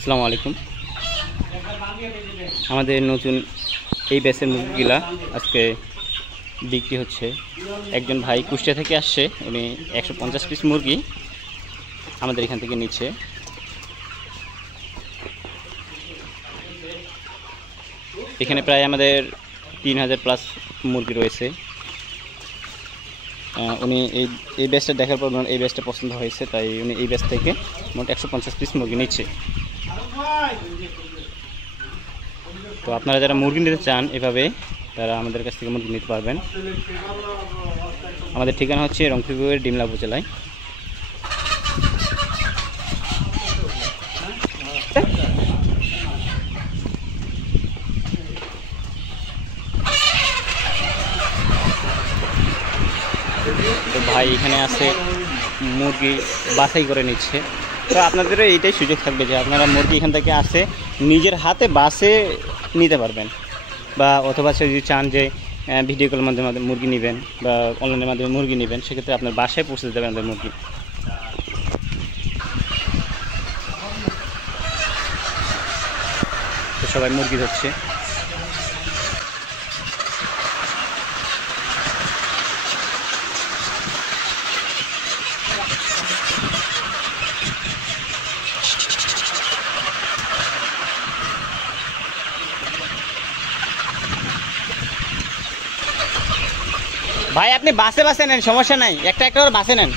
আসসালামু আলাইকুম। আমাদের নতুন এই ব্যাচের মুরগিগুলা আজকে বিক্রি হচ্ছে। একজন ভাই কুষ্টিয়া থেকে আসছে, উনি 150 পিস মুরগি আমাদের এখান থেকে নিচ্ছে। এখানে প্রায় আমাদের 3000 প্লাস মুরগি রয়েছে। উনি এই ব্যাচটা দেখার পর এই ব্যাচটা পছন্দ হয়েছে, তাই উনি এই ব্যাচ থেকে মোট 150 পিস মুরগি নিচ্ছে। তো আপনারা যারা মুরগি নিতে চান এভাবে, তারা আমাদের কাছ থেকে মুরগি নিতে পারবেন। আমাদের ঠিকানা হচ্ছে রংপুর বিভাগের ডিমলা উপজেলায়। তো ভাই এখানে আছে মুরগি বাছাই করে নিচ্ছে। তো আপনাদেরও এইটাই সুযোগ থাকবে যে আপনারা মুরগি এখান থেকে আসে নিজের হাতে বাছে নিতে পারবেন, বা অথবা যদি চান যে ভিডিও কলের মাধ্যমে মুরগি নেবেন বা অনলাইনের মাধ্যমে মুরগি নেবেন, সেক্ষেত্রে আপনার বাসায় পৌঁছে দেবেন আমাদের মুরগি। তো সবাই মুরগি ধরছে। ভাই আপনি বাসে বাসে নেন, সমস্যা নাই, একটা একটা করে বাসে নেন।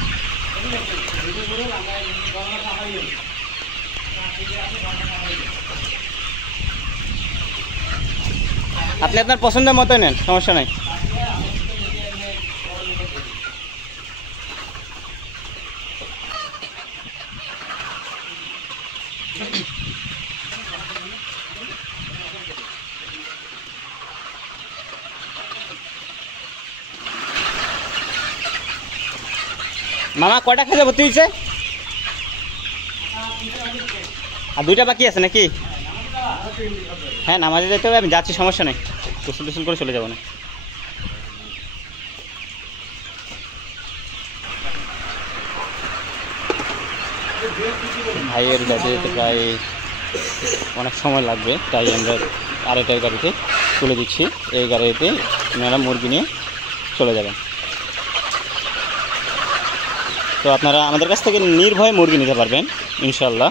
আপনি আপনার পছন্দের মতো নেন, সমস্যা নাই। মামা কয়টা খাজা ভর্তি হয়েছে? আর দুইটা বাকি আছে নাকি? হ্যাঁ, নামাজে যেতে হবে, আমি যাচ্ছি, সমস্যা নেই, গোসল টোসল করে চলে যাবো না। ভাইয়ের যেতে যেতে প্রায় অনেক সময় লাগবে, তাই আমরা আরেকটা গাড়িতে তুলে দিচ্ছি। এই গাড়িতে আপনারা মুরগি নিয়ে চলে যাবেন। তো আপনারা আমাদের কাছ থেকে নির্ভয়ে মুরগি নিতে পারবেন ইনশাল্লাহ।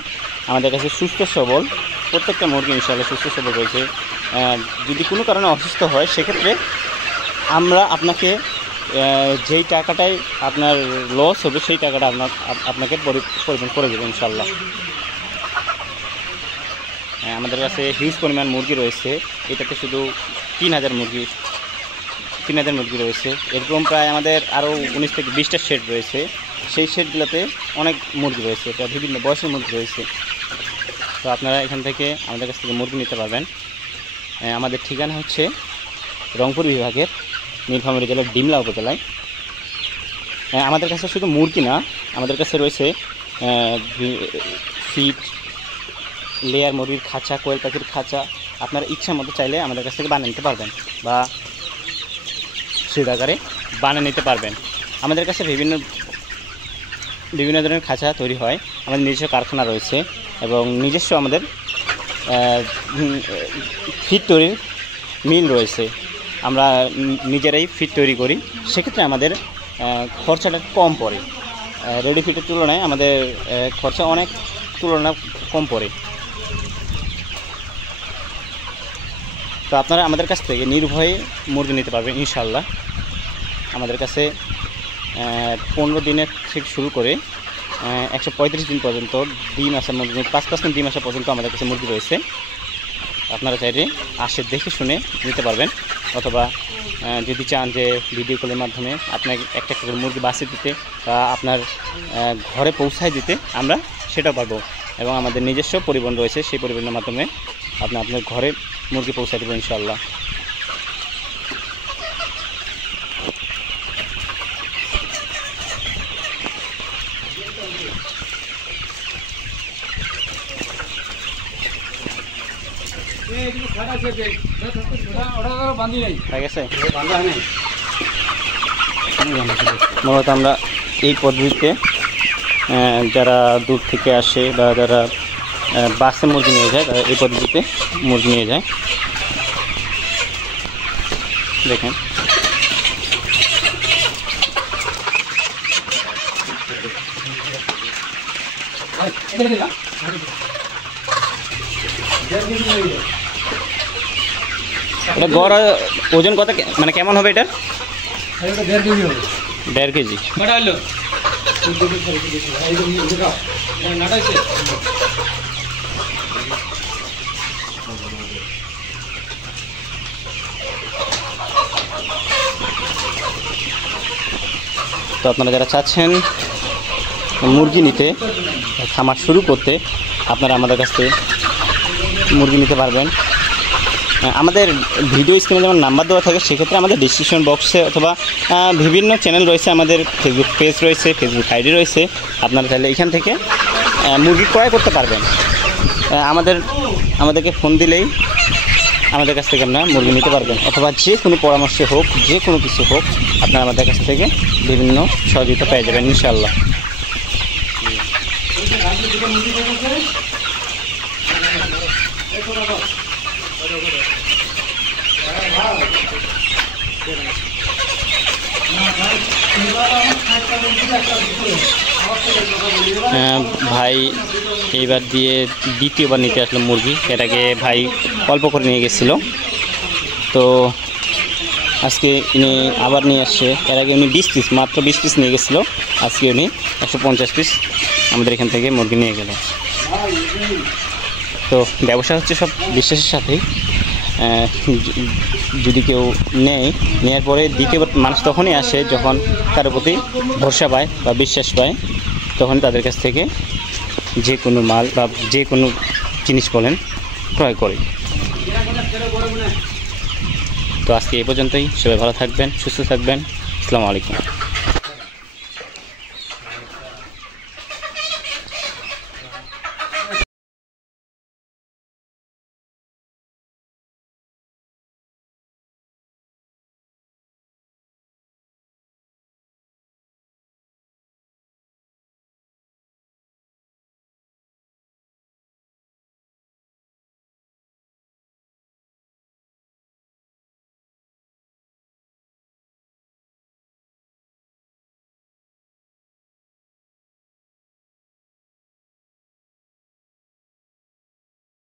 আমাদের কাছে সুস্থ সবল প্রত্যেকটা মুরগি ইনশাল্লাহ সুস্থ সবল রয়েছে। যদি কোনো কারণে অসুস্থ হয়, সেক্ষেত্রে আমরা আপনাকে যেই টাকাটাই আপনার লস হবে সেই টাকাটা আপনাকে পরিবহন করে দেবো ইনশাল্লাহ। আমাদের কাছে হিউজ পরিমাণ মুরগি রয়েছে। এটাতে শুধু 3000 মুরগি রয়েছে। এরকম প্রায় আমাদের আরও 19 থেকে 20টা শেড রয়েছে। সেই শেডগুলোতে অনেক মুরগি রয়েছে, এটা বিভিন্ন বয়সের মুরগি রয়েছে। তো আপনারা এখান থেকে আমাদের কাছ থেকে মুরগি নিতে পারবেন। আমাদের ঠিকানা হচ্ছে রংপুর বিভাগের নীলফামারী জেলার ডিমলা উপজেলায়। আমাদের কাছে শুধু মুরগি না, আমাদের কাছে রয়েছে ফিট, লেয়ার মুরগির খাঁচা, কোয়েল পাখির খাঁচা। আপনারা ইচ্ছা মতো চাইলে আমাদের কাছ থেকে বানিয়ে নিতে পারবেন বা সেট আকারে বানিয়ে নিতে পারবেন। আমাদের কাছে বিভিন্ন ধরনের খাঁচা তৈরি হয়। আমাদের নিজস্ব কারখানা রয়েছে এবং নিজস্ব আমাদের ফিট তৈরির মিল রয়েছে। আমরা নিজেরাই ফিট তৈরি করি, সেক্ষেত্রে আমাদের খরচাটা কম পড়ে। রেডি ফিটের তুলনায় আমাদের খরচা অনেক কম পড়ে। তো আপনারা আমাদের কাছ থেকে নির্ভয়ে মুরগি নিতে পারবেন ইনশাল্লাহ। আমাদের কাছে 15 দিনের থেকে শুরু করে 135 দিন পর্যন্ত ডিম আসা মুরগি, 5% ডিম আসা পর্যন্ত আমাদের কাছে মুরগি রয়েছে। আপনারা চাইলে আসে দেখে শুনে নিতে পারবেন, অথবা যদি চান যে ভিডিও কলের মাধ্যমে আপনাকে একটা করে মুরগি বাছিয়ে দিতে বা আপনার ঘরে পৌঁছায় দিতে, আমরা সেটাও পারবো। এবং আমাদের নিজস্ব পরিবহন রয়েছে, সেই পরিবহনের মাধ্যমে আপনার ঘরে মুরগি পৌঁছায় দেবো ইনশাল্লাহ। মূলত আমরা এই পদ্ধতিতে যারা দূর থেকে আসে বা যারা বাসে মুরগি নিয়ে যায়, তারা এই পদ্ধতিতে মুরগি নিয়ে যায়। দেখেন এটা গড় ওজন কত, মানে কেমন হবে এটার? 1.5 কেজি। তো আপনারা যারা চাচ্ছেন মুরগি নিতে, খামার শুরু করতে, আপনারা আমাদের কাছ থেকে মুরগি নিতে পারবেন। আমাদের ভিডিও স্ক্রিনে যেমন নাম্বার দেওয়া থাকে, সেক্ষেত্রে আমাদের ডিসক্রিপশন বক্সে অথবা বিভিন্ন চ্যানেল রয়েছে, আমাদের ফেসবুক পেজ রয়েছে, ফেসবুক আইডি রয়েছে, আপনারা চাইলে এখান থেকে মুরগি ক্রয় করতে পারবেন। আমাদেরকে ফোন দিলেই আমাদের কাছ থেকে আপনারা মুরগি নিতে পারবেন, অথবা যে কোনো পরামর্শ হোক, যে কোনো কিছু হোক, আপনারা আমাদের কাছ থেকে বিভিন্ন সহযোগিতা পেয়ে যাবেন ইনশাআল্লাহ। ভাই এইবার দিয়ে দ্বিতীয়বার নিতে আসলো মুরগি। এটাকে ভাই অল্প করে নিয়ে গেছিলো, তো আজকে উনি আবার নিয়ে আসছে। এর আগে উনি 20 পিস, মাত্র 20 পিস নিয়ে গেছিলো, আজকে উনি 150 পিস আমাদের এখান থেকে মুরগি নিয়ে গেল। তো ব্যবসা হচ্ছে সব বিশ্বাসের সাথেই। যদি কেউ নেওয়ার পরে দ্বিতীয়বার মানুষ তখনই আসে যখন তার প্রতি ভরসা পায় বা বিশ্বাস পায়, তখন তাদের কাছ থেকে যে কোনো মাল বা যে কোনো জিনিস বলেন ক্রয় করে। তো আজকে এই পর্যন্তই। সবাই ভালো থাকবেন, সুস্থ থাকবেন। আসসালামু আলাইকুম।